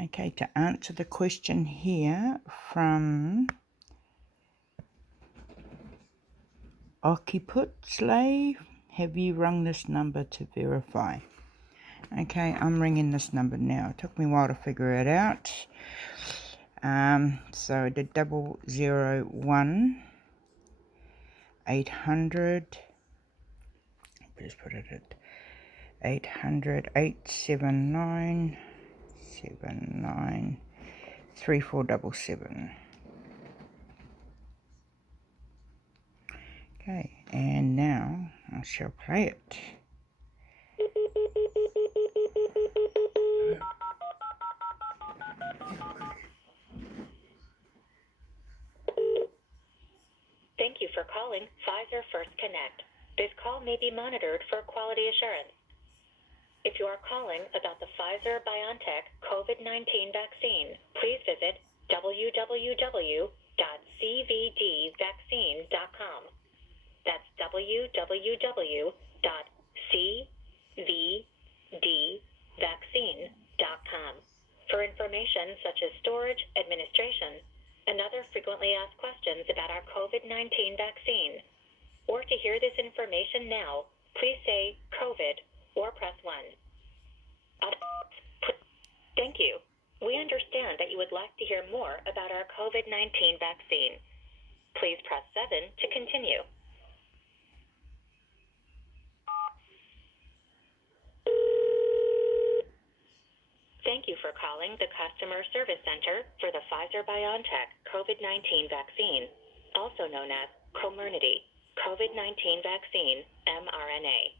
Okay, to answer the question here from Occuput Slave, have you rung this number to verify? Okay, I'm ringing this number now. It took me a while to figure it out. So the 001 800. Just put it at 800 879 3477. Okay, and now I shall play it. Thank you for calling PFIZER First Connect. This call may be monitored for quality assurance. If you are calling about the Pfizer-BioNTech COVID-19 vaccine, please visit www.cvdvaccine.com. That's www.cvdvaccine.com for information such as storage, administration, and other frequently asked questions about our COVID-19 vaccine. Or to hear this information now, please say COVID or press 1. Thank you. We understand that you would like to hear more about our COVID-19 vaccine. Please press 7 to continue. Thank you for calling the Customer Service Center for the Pfizer-BioNTech COVID-19 vaccine, also known as Comirnaty COVID-19 vaccine mRNA.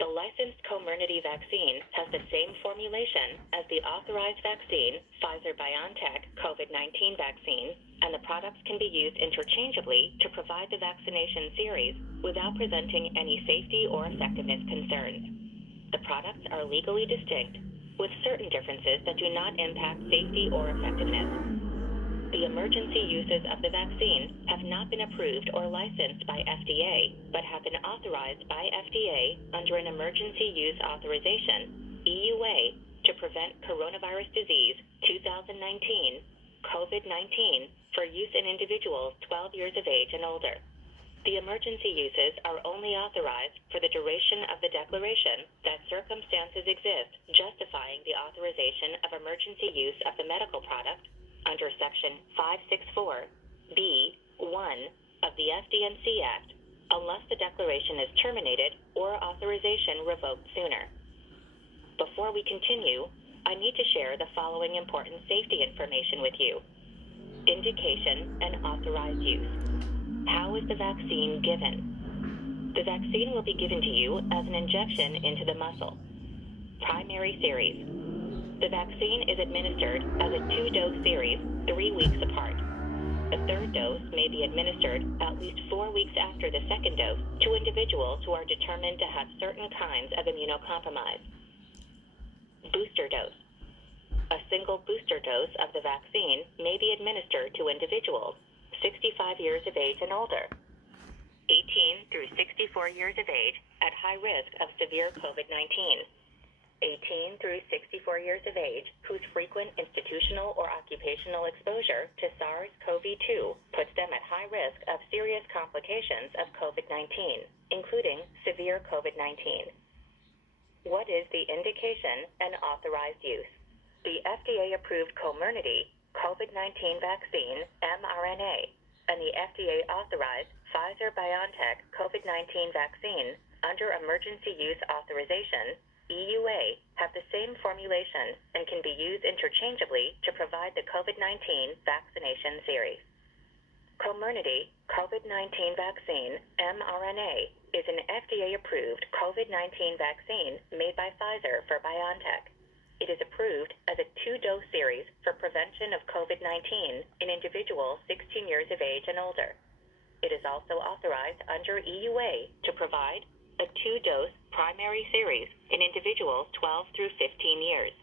The licensed Comirnaty vaccine has the same formulation as the authorized vaccine Pfizer-BioNTech COVID-19 vaccine, and the products can be used interchangeably to provide the vaccination series without presenting any safety or effectiveness concerns. The products are legally distinct, with certain differences that do not impact safety or effectiveness. The emergency uses of the vaccine have not been approved or licensed by FDA, but have been authorized by FDA under an Emergency Use Authorization, EUA, to prevent coronavirus disease 2019, COVID-19, for use in individuals 12 years of age and older. The emergency uses are only authorized for the duration of the declaration that circumstances exist justifying the authorization of emergency use of the medical product under Section 564(b)(1) of the FD&C Act, unless the declaration is terminated or authorization revoked sooner. Before we continue, I need to share the following important safety information with you. Indication and authorized use. How is the vaccine given? The vaccine will be given to you as an injection into the muscle. Primary series. The vaccine is administered as a 2-dose series 3 weeks apart. A third dose may be administered at least 4 weeks after the second dose to individuals who are determined to have certain kinds of immunocompromise. Booster dose. A single booster dose of the vaccine may be administered to individuals 65 years of age and older, 18 through 64 years of age at high risk of severe COVID-19, 18 through 64 years of age whose frequent institutional or occupational exposure to SARS-CoV-2 puts them at high risk of serious complications of COVID-19, including severe COVID-19. What is the indication and authorized use? The FDA-approved Comirnaty COVID-19 vaccine mRNA and the FDA-authorized Pfizer-BioNTech COVID-19 vaccine under Emergency Use Authorization, EUA, have the same formulation and can be used interchangeably to provide the COVID-19 vaccination series. Comirnaty COVID-19 vaccine mRNA is an FDA-approved COVID-19 vaccine made by Pfizer for BioNTech. It is approved as a 2-dose series for prevention of COVID-19 in individuals 16 years of age and older. It is also authorized under EUA to provide a 2-dose primary series in individuals 12 through 15 years.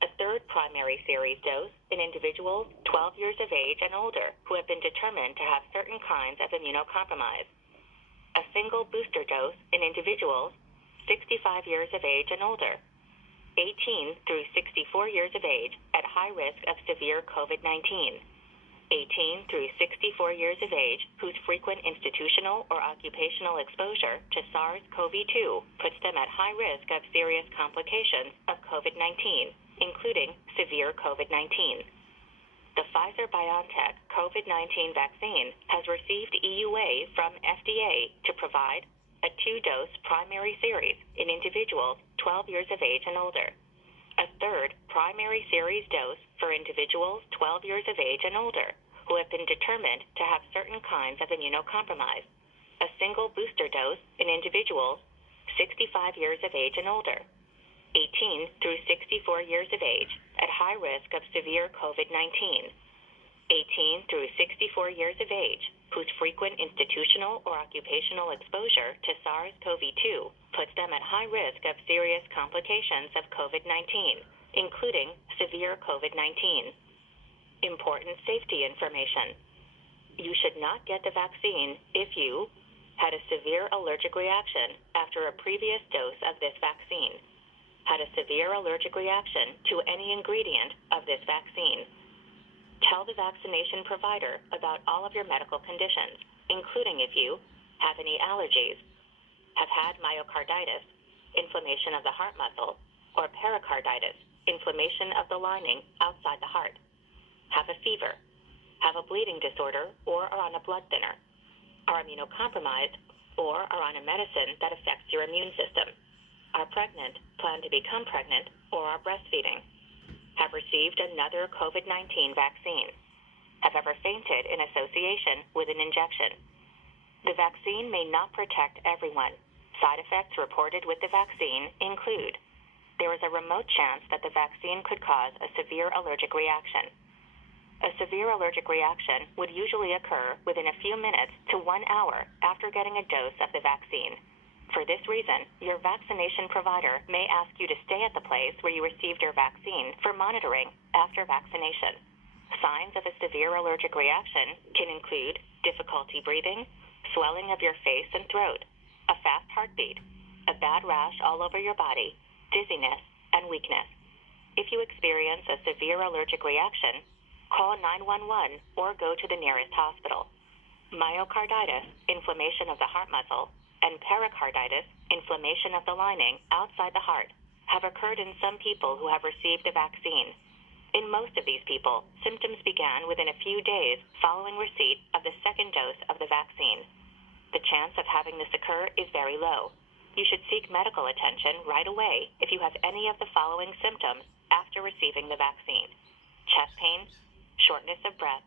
A third primary series dose in individuals 12 years of age and older who have been determined to have certain kinds of immunocompromise. A single booster dose in individuals 65 years of age and older. 18 through 64 years of age at high risk of severe COVID-19. 18 through 64 years of age whose frequent institutional or occupational exposure to SARS-CoV-2 puts them at high risk of serious complications of COVID-19, including severe COVID-19. The Pfizer-BioNTech COVID-19 vaccine has received EUA from FDA to provide a 2-dose primary series in individuals 12 years of age and older, a third primary series dose for individuals 12 years of age and older who have been determined to have certain kinds of immunocompromise, a single booster dose in individuals 65 years of age and older, 18 through 64 years of age at high risk of severe COVID-19, 18 through 64 years of age whose frequent institutional or occupational exposure to SARS-CoV-2 puts them at high risk of serious complications of COVID-19, including severe COVID-19. Important safety information. You should not get the vaccine if you had a severe allergic reaction after a previous dose of this vaccine, had a severe allergic reaction to any ingredient of this vaccine. Tell the vaccination provider about all of your medical conditions, including if you have any allergies, have had myocarditis, inflammation of the heart muscle, or pericarditis, inflammation of the lining outside the heart, have a fever, have a bleeding disorder or are on a blood thinner, are immunocompromised, or are on a medicine that affects your immune system, are pregnant, plan to become pregnant, or are breastfeeding, have received another COVID-19 vaccine, have ever fainted in association with an injection. The vaccine may not protect everyone. Side effects reported with the vaccine include: there is a remote chance that the vaccine could cause a severe allergic reaction. A severe allergic reaction would usually occur within a few minutes to 1 hour after getting a dose of the vaccine. For this reason, your vaccination provider may ask you to stay at the place where you received your vaccine for monitoring after vaccination. Signs of a severe allergic reaction can include difficulty breathing, swelling of your face and throat, a fast heartbeat, a bad rash all over your body, dizziness, and weakness. If you experience a severe allergic reaction, call 911 or go to the nearest hospital. Myocarditis, inflammation of the heart muscle, and pericarditis, inflammation of the lining outside the heart, have occurred in some people who have received the vaccine. In most of these people, symptoms began within a few days following receipt of the second dose of the vaccine. The chance of having this occur is very low. You should seek medical attention right away if you have any of the following symptoms after receiving the vaccine: chest pain, shortness of breath,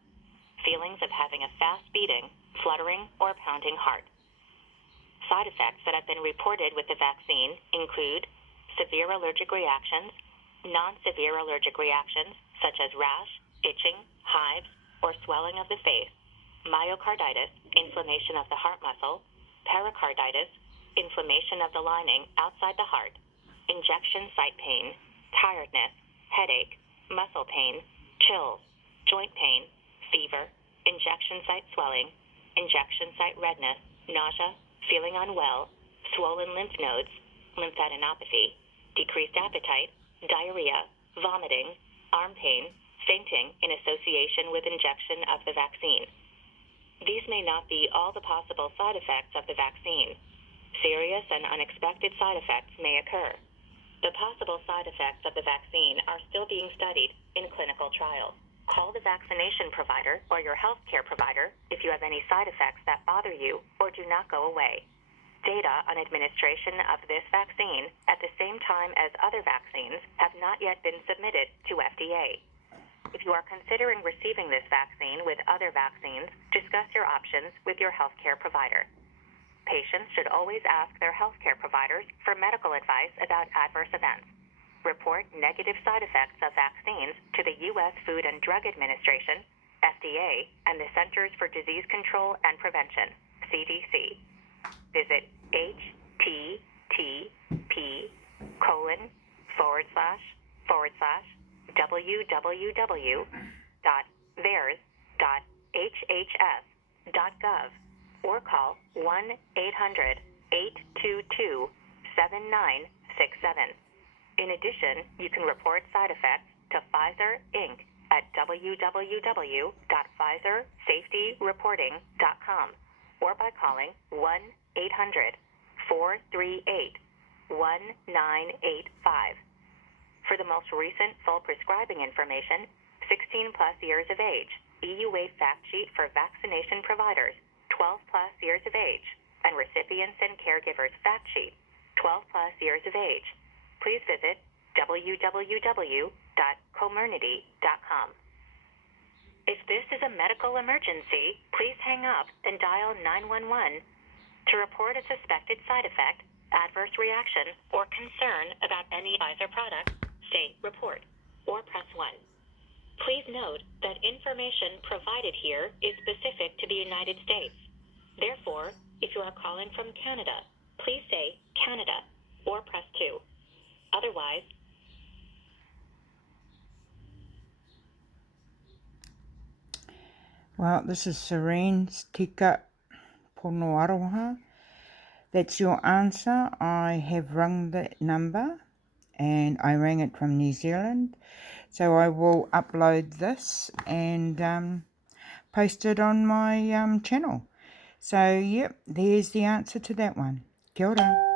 feelings of having a fast beating, fluttering, or pounding heart. Side effects that have been reported with the vaccine include severe allergic reactions, non-severe allergic reactions such as rash, itching, hives, or swelling of the face, myocarditis, inflammation of the heart muscle, pericarditis, inflammation of the lining outside the heart, injection site pain, tiredness, headache, muscle pain, chills, joint pain, fever, injection site swelling, injection site redness, nausea, feeling unwell, swollen lymph nodes, lymphadenopathy, decreased appetite, diarrhea, vomiting, arm pain, fainting in association with injection of the vaccine. These may not be all the possible side effects of the vaccine. Serious and unexpected side effects may occur. The possible side effects of the vaccine are still being studied in clinical trials. Call the vaccination provider or your healthcare provider if you have any side effects that bother you or do not go away. Data on administration of this vaccine at the same time as other vaccines have not yet been submitted to FDA. If you are considering receiving this vaccine with other vaccines, discuss your options with your healthcare provider. Patients should always ask their healthcare providers for medical advice about adverse events. Report negative side effects of vaccines to the U.S. Food and Drug Administration, FDA, and the Centers for Disease Control and Prevention, CDC. Visit http://www.vaers.hhs.gov or call 1-800-822-7967. In addition, you can report side effects to Pfizer Inc. at www.pfizersafetyreporting.com or by calling 1-800-438-1985. For the most recent full prescribing information, 16 plus years of age, EUA fact sheet for vaccination providers, 12 plus years of age, and recipients and caregivers fact sheet, 12 plus years of age, please visit www.comernity.com. If this is a medical emergency, please hang up and dial 911. To report a suspected side effect, adverse reaction, or concern about any Pfizer product, say report or press 1. Please note that information provided here is specific to the United States. Therefore, if you are calling from Canada, please say Canada or press 2. Otherwise, well, this is Serene's Tika Pono Aroha. That's your answer. I have rung the number and I rang it from New Zealand. So I will upload this and post it on my channel. So, yep, there's the answer to that one. Kia ora.